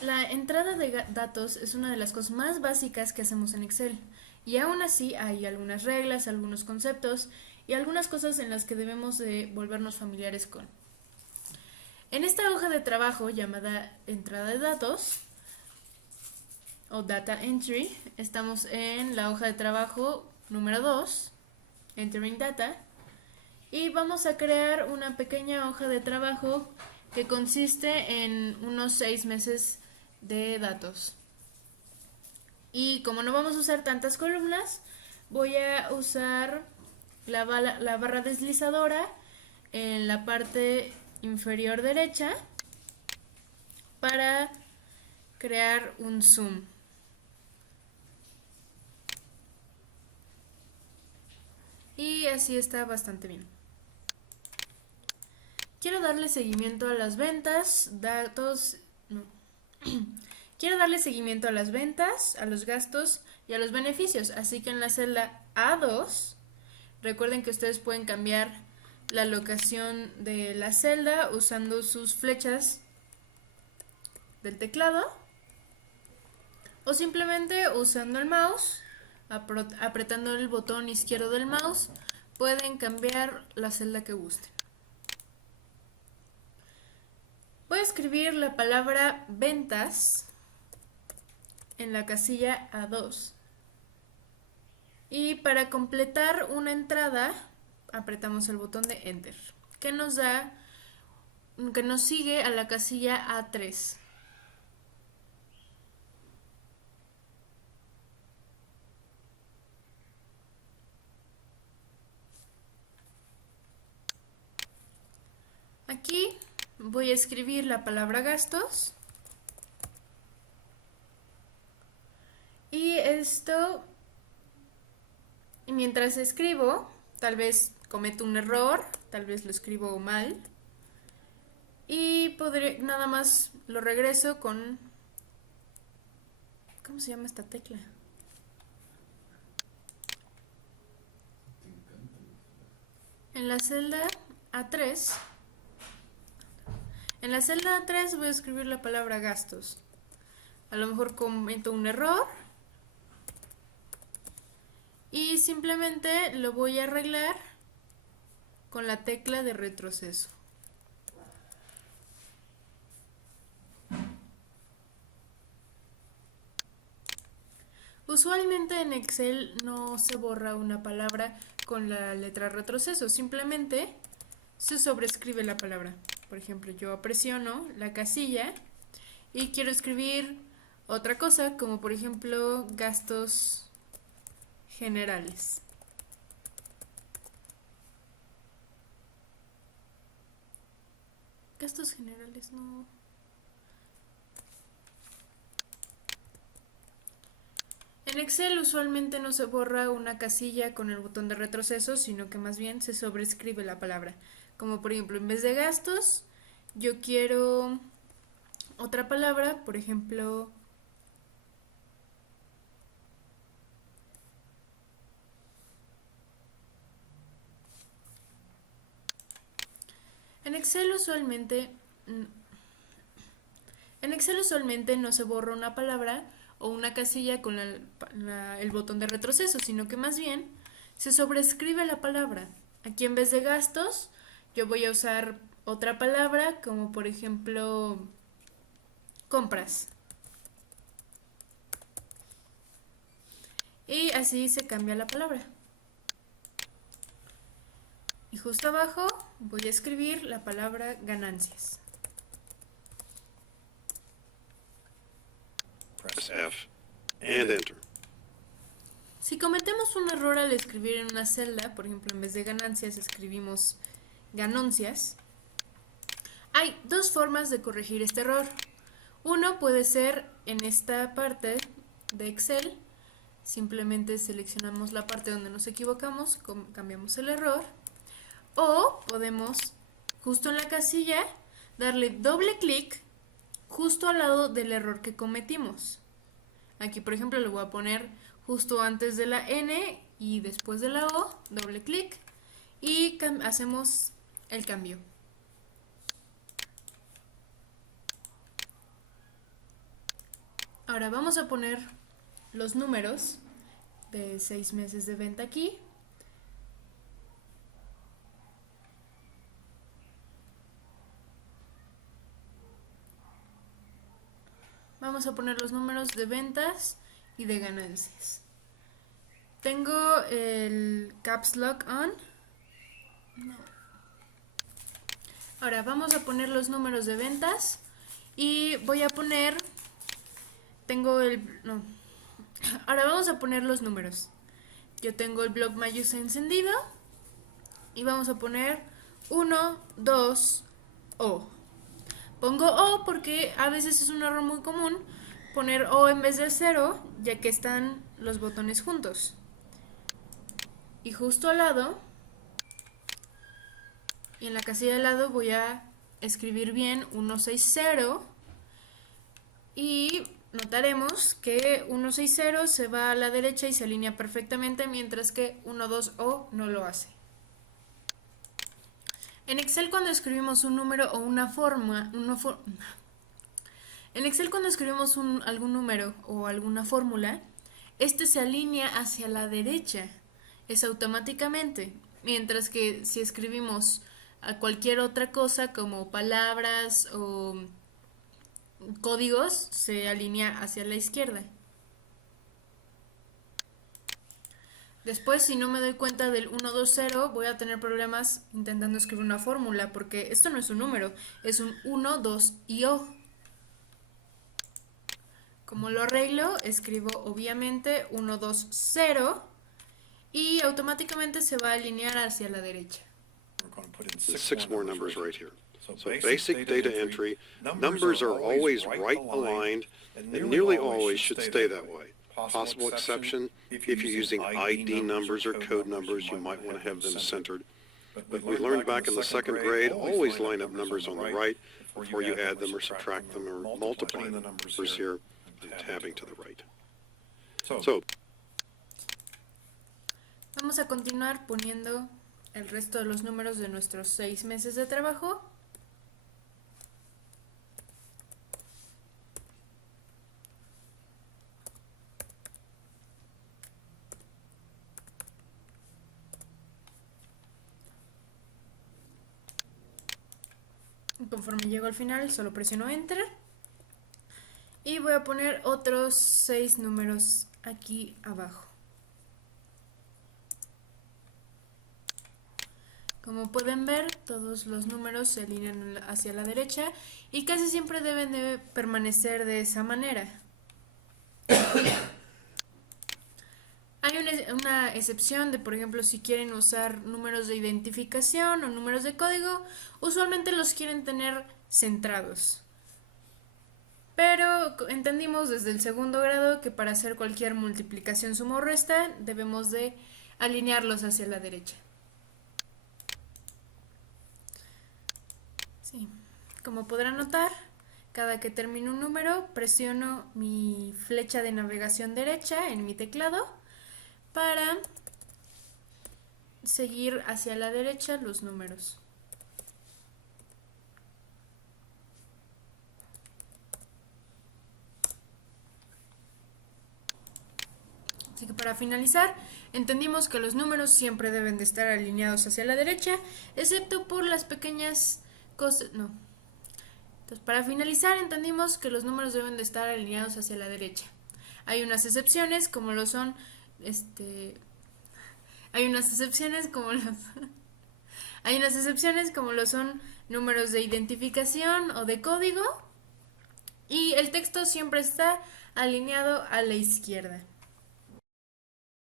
La entrada de datos es una de las cosas más básicas que hacemos en Excel, y aún así hay algunas reglas, algunos conceptos y algunas cosas en las que debemos de volvernos familiares con. En esta hoja de trabajo llamada entrada de datos o data entry, estamos en la hoja de trabajo número 2, entering data, y vamos a crear una pequeña hoja de trabajo que consiste en unos 6 meses de datos. Y como no vamos a usar tantas columnas, voy a usar la barra deslizadora en la parte inferior derecha para crear un zoom. Y así está bastante bien. Quiero darle seguimiento a las ventas, datos... No. Quiero darle seguimiento a las ventas, a los gastos y a los beneficios. Así que en la celda A2, recuerden que ustedes pueden cambiar la locación de la celda usando sus flechas del teclado o simplemente usando el mouse, apretando el botón izquierdo del mouse, pueden cambiar la celda que gusten. Voy a escribir la palabra ventas en la casilla A2. Y para completar una entrada, apretamos el botón de Enter, que nos sigue a la casilla A3. Aquí voy a escribir la palabra gastos. Y mientras escribo, tal vez cometo un error, tal vez lo escribo mal. Y nada más lo regreso con... ¿Cómo se llama esta tecla? En la celda A3. En la celda A3 voy a escribir la palabra gastos. A lo mejor cometo un error. Y simplemente lo voy a arreglar con la tecla de retroceso. Usualmente en Excel no se borra una palabra con la letra retroceso, simplemente se sobrescribe la palabra. Por ejemplo, yo presiono la casilla y quiero escribir otra cosa, como por ejemplo gastos generales. Gastos generales, no. En Excel usualmente no se borra una casilla con el botón de retroceso, sino que más bien se sobrescribe la palabra. Como por ejemplo, en vez de gastos, yo quiero otra palabra, por ejemplo, en Excel usualmente no se borra una palabra o una casilla con el botón de retroceso, sino que más bien se sobrescribe la palabra. Aquí en vez de gastos, yo voy a usar otra palabra, como por ejemplo compras. Y así se cambia la palabra. Y justo abajo voy a escribir la palabra ganancias. Press F and enter. Si cometemos un error al escribir en una celda, por ejemplo, en vez de ganancias escribimos ganancias, hay dos formas de corregir este error. Uno puede ser en esta parte de Excel, simplemente seleccionamos la parte donde nos equivocamos, cambiamos el error, o podemos, justo en la casilla, darle doble clic justo al lado del error que cometimos. Aquí, por ejemplo, le voy a poner justo antes de la N y después de la O, doble clic, y hacemos el cambio. Ahora vamos a poner los números de 6 meses de venta aquí. Vamos a poner los números de ventas y de ganancias. Tengo el Caps Lock on. Ahora vamos a poner los números de ventas y voy a poner... Ahora vamos a poner los números. Yo tengo el bloc mayús encendido y vamos a poner 1, 2, O. Pongo O porque a veces es un error muy común poner O en vez de 0, ya que están los botones juntos. Y justo al lado, y en la casilla de lado voy a escribir bien 160 y notaremos que 160 se va a la derecha y se alinea perfectamente, mientras que 12O no lo hace. En Excel cuando escribimos un número o una en Excel cuando escribimos algún número o alguna fórmula, este se alinea hacia la derecha, es automáticamente, mientras que si escribimos a cualquier otra cosa como palabras o códigos, se alinea hacia la izquierda. Después, si no me doy cuenta del 120, voy a tener problemas intentando escribir una fórmula, porque esto no es un número, es un 1, 2 y O. Como lo arreglo, escribo obviamente 1, 2, 0 y automáticamente se va a alinear hacia la derecha. There's 6 more numbers right here. So basic data entry, numbers are always right aligned and nearly always should stay that way. Possible exception, if you're using ID numbers or code numbers, you might want to have them centered. But we learned back in the 2nd grade, always line up numbers on the right before you add them or subtract them or multiply the numbers here and tabbing to the right. So, vamos a continuar poniendo el resto de los números de nuestros 6 meses de trabajo. Conforme llego al final, solo presiono Enter. Y voy a poner otros 6 números aquí abajo. Como pueden ver, todos los números se alinean hacia la derecha y casi siempre deben de permanecer de esa manera. Hay una excepción de, por ejemplo, si quieren usar números de identificación o números de código, usualmente los quieren tener centrados. Pero entendimos desde el 2º grado que para hacer cualquier multiplicación, suma o resta, debemos de alinearlos hacia la derecha. Sí. Como podrán notar, cada que termino un número, presiono mi flecha de navegación derecha en mi teclado para seguir hacia la derecha los números. Así que para finalizar, entendimos que los números siempre deben de estar alineados hacia la derecha, excepto por las pequeñas cosas. No. Entonces, para finalizar, entendimos que los números deben de estar alineados hacia la derecha. Hay unas excepciones, como lo son hay unas excepciones como lo son números de identificación o de código, y el texto siempre está alineado a la izquierda.